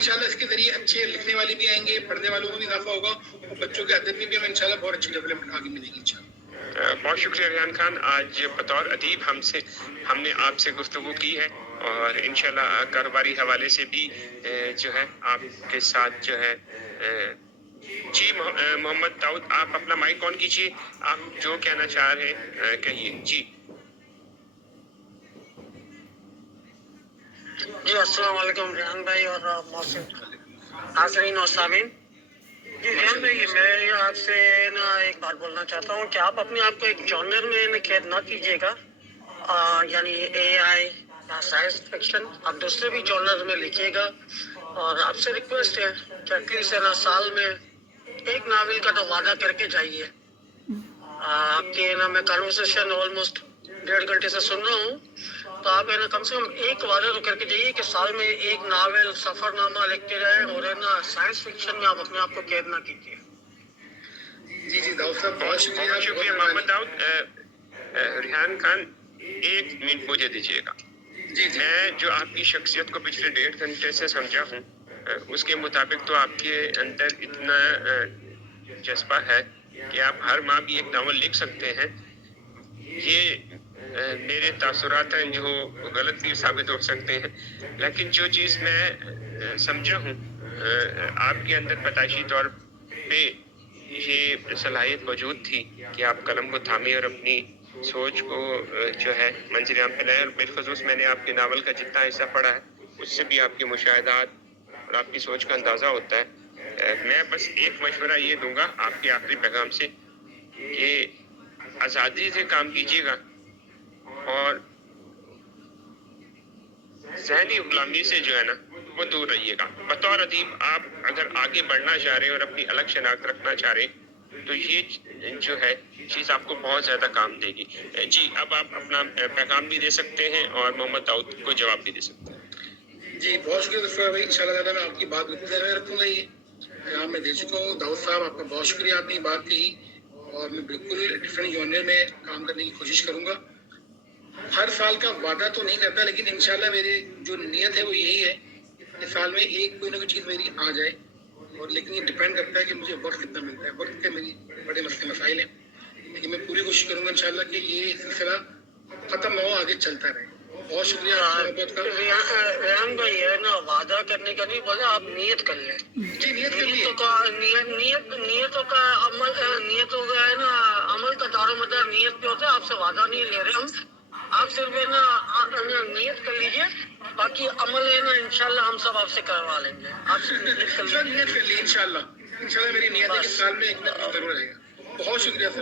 इंशाल्लाह इसके जरिए अच्छे लिखने वाले भी आएंगे, पढ़ने वालों को भी इजाफा होगा और बच्चों के अदब में भी हमें इंशाल्लाह बहुत अच्छी डेवलपमेंट आगे मिलेगी इंशाल्लाह। बहुत शुक्रिया रेहान खान, आज बतौर अदीब हमने आपसे गुफ्तगू की है और इंशाल्लाह कारोबारी हवाले से भी जो है आपके साथ जो है जी। मोहम्मद दाऊद, आप अपना माइक ऑन कीजिए, आप जो कहना चाह रहे हैं कहिए जी। जी अस्सलाम वालेकुम रेहान भाई और नाज़रीन और सामीन। जी रेहान भाई, मैं आपसे ना एक बात बोलना चाहता हूँ कि आप अपने आप को एक जॉनर में कैद ना कीजिएगा, यानी AI या साइंस फिक्शन, आप दूसरे भी जॉनर में लिखिएगा। और आपसे रिक्वेस्ट है कि एटलीस्ट है ना साल में एक नावल का तो वादा करके जाइए। आपके ना मैं कन्वर्सेशन ऑलमोस्ट 1.5 घंटे से सुन रहा हूँ, तो आप है ना कम से कम एक वादा तो करके जाइए कि साल में एक नावल सफरनामा लिखते रहे और है ना साइंस फिक्शन में आप अपने आप को कैद ना कीजिए। जी जी दाऊद साहब, बहुत शुक्रिया मोहम्मद दाऊद। रेहान खान, 1 मिनट मुझे दीजिएगा। जी मैं जो आपकी शख्सियत को पिछले 1.5 घंटे से समझा हूँ, उसके मुताबिक तो आपके अंदर इतना जज्बा है कि आप हर माह भी एक नावल लिख सकते हैं। ये मेरे तासुरात हैं जो गलत भी साबित हो सकते हैं, लेकिन जो चीज़ मैं समझा हूँ आपके अंदर पैदाइशी तौर पे ये सलाहियत मौजूद थी कि आप कलम को थामे और अपनी सोच को जो है मंजर-ए-आम पे लाएं। और बिलखुसूस मैंने आपके नावल का जितना हिस्सा पढ़ा है उससे भी आपके मुशाहिदात और आपकी सोच का अंदाज़ा होता है। मैं बस एक मशवरा ये दूंगा आपके आखिरी पैगाम से कि आज़ादी से काम कीजिएगा और ज़हनी गुलामी से जो है ना वो दूर रहिएगा। बतौर अदीब आप अगर आगे बढ़ना चाह रहे हैं और अपनी अलग शनाख्त रखना चाह रहे हैं तो ये जो है चीज़ आपको बहुत ज़्यादा काम देगी। जी, अब आप अपना पैगाम भी दे सकते हैं और मोहम्मद दाऊद को जवाब भी दे सकते हैं। जी, बहुत शुक्रिया भाई, इंशाल्लाह ताला मैं आपकी बात बिल्कुल ध्यान में रखूंगा। ये पैगाम मैं दे चुका हूँ। दाऊद साहब, आपका बहुत शुक्रिया, आपने ये बात कही और मैं बिल्कुल डिफरेंट जॉनर में काम करने की कोशिश करूंगा। हर साल का वादा तो नहीं करता, लेकिन इंशाल्लाह मेरी जो नीयत है वो यही है कि साल में एक कोई ना कोई चीज़ मेरी आ जाए। और लेकिन ये डिपेंड करता है कि मुझे वक्त कितना मिलता है। वक्त के मेरी बड़े मसले मसाइल हैं, लेकिन मैं पूरी कोशिश करूंगा इंशाल्लाह कि ये सिलसिला खत्म ना हो, आगे चलता रहे। बहुत शुक्रिया रेहान भाई, है ना वादा करने का नहीं बोला, आप नियत कर लें। जी, नियत कर लिए। नियतों का अमल, नियतों का है ना अमल का दारोमदार नियत पे होता है। आपसे वादा नहीं ले रहे हम, आप सिर्फ है ना नियत कर लीजिए, बाकी अमल है ना इंशाल्लाह हम सब आपसे करवा लेंगे। आपसे नियत कर लीजिए इंशाल्लाह मेरी नियत है कि साल में एक दिन जरूर रहेगा। बहुत शुक्रिया सर।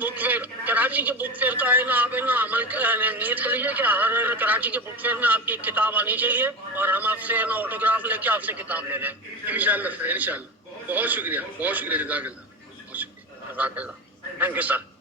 बुक फेयर, कराची के बुक फेयर का है ना आप है ना अमल नियत कर लीजिए कि हर कराची के बुक फेयर में आपकी किताब आनी चाहिए और हम आपसे है ना ऑटोग्राफ लेके आपसे किताब ले लें। इंशाल्लाह सर, इंशाल्लाह। बहुत शुक्रिया, जज़ाकल्लाह। Thank you sir.